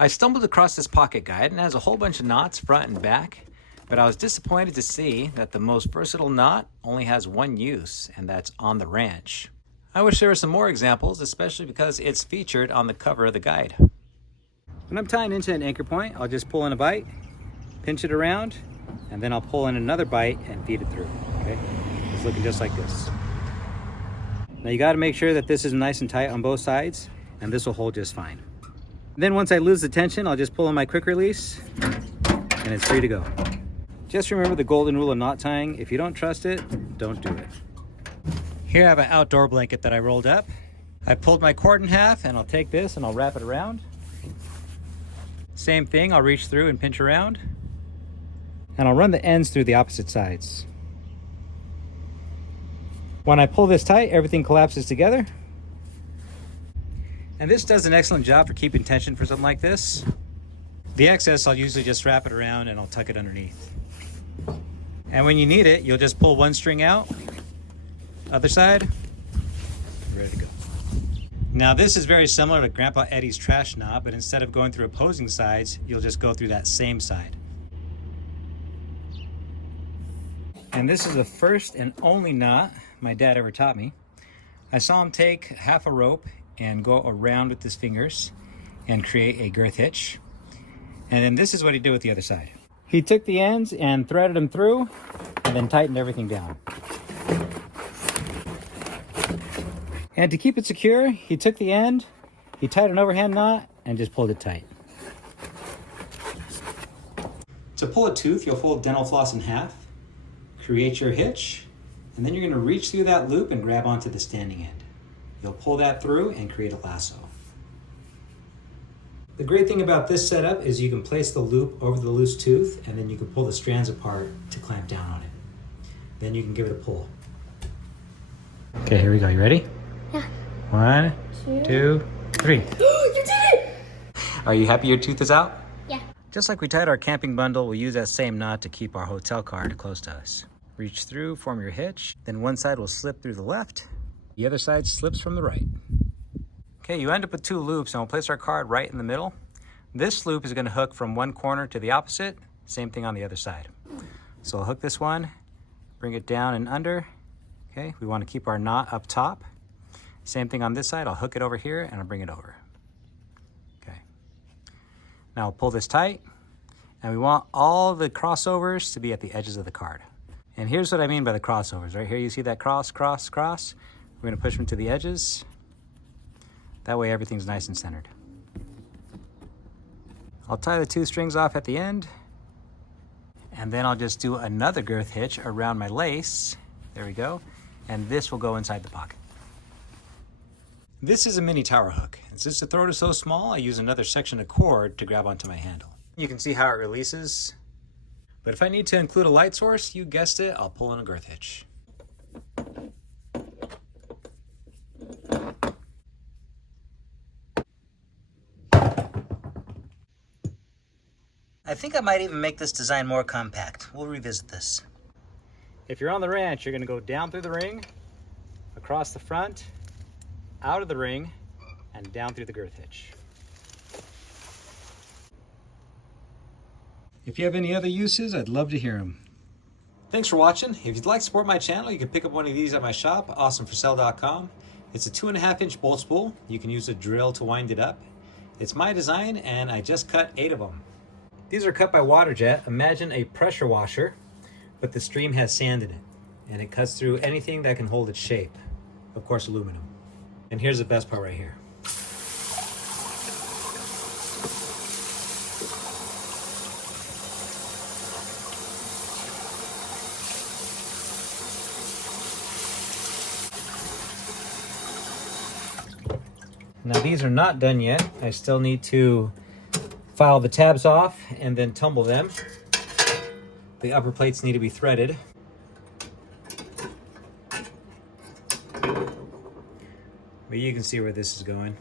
I stumbled across this pocket guide and it has a whole bunch of knots front and back, but I was disappointed to see that the most versatile knot only has one use, and that's on the ranch. I wish there were some more examples, especially because it's featured on the cover of the guide. When I'm tying into an anchor point, I'll just pull in a bight, pinch it around, and then I'll pull in another bight and feed it through, okay? It's looking just like this. Now you gotta make sure that this is nice and tight on both sides, and this will hold just fine. Then once I lose the tension, I'll just pull in my quick release and it's free to go. Just remember the golden rule of knot tying. If you don't trust it, don't do it. Here I have an outdoor blanket that I rolled up. I pulled my cord in half and I'll take this and I'll wrap it around. Same thing, I'll reach through and pinch around. And I'll run the ends through the opposite sides. When I pull this tight, everything collapses together. And this does an excellent job for keeping tension for something like this. The excess, I'll usually just wrap it around and I'll tuck it underneath. And when you need it, you'll just pull one string out, other side, ready to go. Now this is very similar to Grandpa Eddie's trash knot, but instead of going through opposing sides, you'll just go through that same side. And this is the first and only knot my dad ever taught me. I saw him take half a rope and go around with his fingers and create a girth hitch. And then this is what he did with the other side. He took the ends and threaded them through and then tightened everything down. And to keep it secure, he took the end, he tied an overhand knot and just pulled it tight. To pull a tooth, you'll fold dental floss in half, create your hitch, and then you're going to reach through that loop and grab onto the standing end. You'll pull that through and create a lasso. The great thing about this setup is you can place the loop over the loose tooth and then you can pull the strands apart to clamp down on it. Then you can give it a pull. Okay, here we go. You ready? Yeah. 1, 2, 3. You did it! Are you happy your tooth is out? Yeah. Just like we tied our camping bundle, we'll use that same knot to keep our hotel card close to us. Reach through, form your hitch, then one side will slip through the left, the other side slips from the right. Okay, you end up with 2 loops and we'll place our card right in the middle. This loop is going to hook from one corner to the opposite, same thing on the other side. So I'll hook this one, bring it down and under. Okay, we want to keep our knot up top. Same thing on this side, I'll hook it over here and I'll bring it over. Okay, now I'll pull this tight and we want all the crossovers to be at the edges of the card. And here's what I mean by the crossovers. Right here you see that cross, cross, cross. We're gonna push them to the edges. That way everything's nice and centered. I'll tie the 2 strings off at the end, and then I'll just do another girth hitch around my lace. There we go. And this will go inside the pocket. This is a mini tower hook. And since the throat is so small, I use another section of cord to grab onto my handle. You can see how it releases. But if I need to include a light source, you guessed it, I'll pull in a girth hitch. I think I might even make this design more compact. We'll revisit this. If you're on the ranch, you're going to go down through the ring, across the front, out of the ring, and down through the girth hitch. If you have any other uses, I'd love to hear them. Thanks for watching. If you'd like to support my channel, you can pick up one of these at my shop, awesomeforsale.com. It's a 2.5-inch bolt spool. You can use a drill to wind it up. It's my design, and I just cut 8 of them. These are cut by water jet. Imagine a pressure washer, but the stream has sand in it, and it cuts through anything that can hold its shape. Of course, aluminum. And here's the best part right here. Now these are not done yet. I still need to file the tabs off and then tumble them. The upper plates need to be threaded. But you can see where this is going.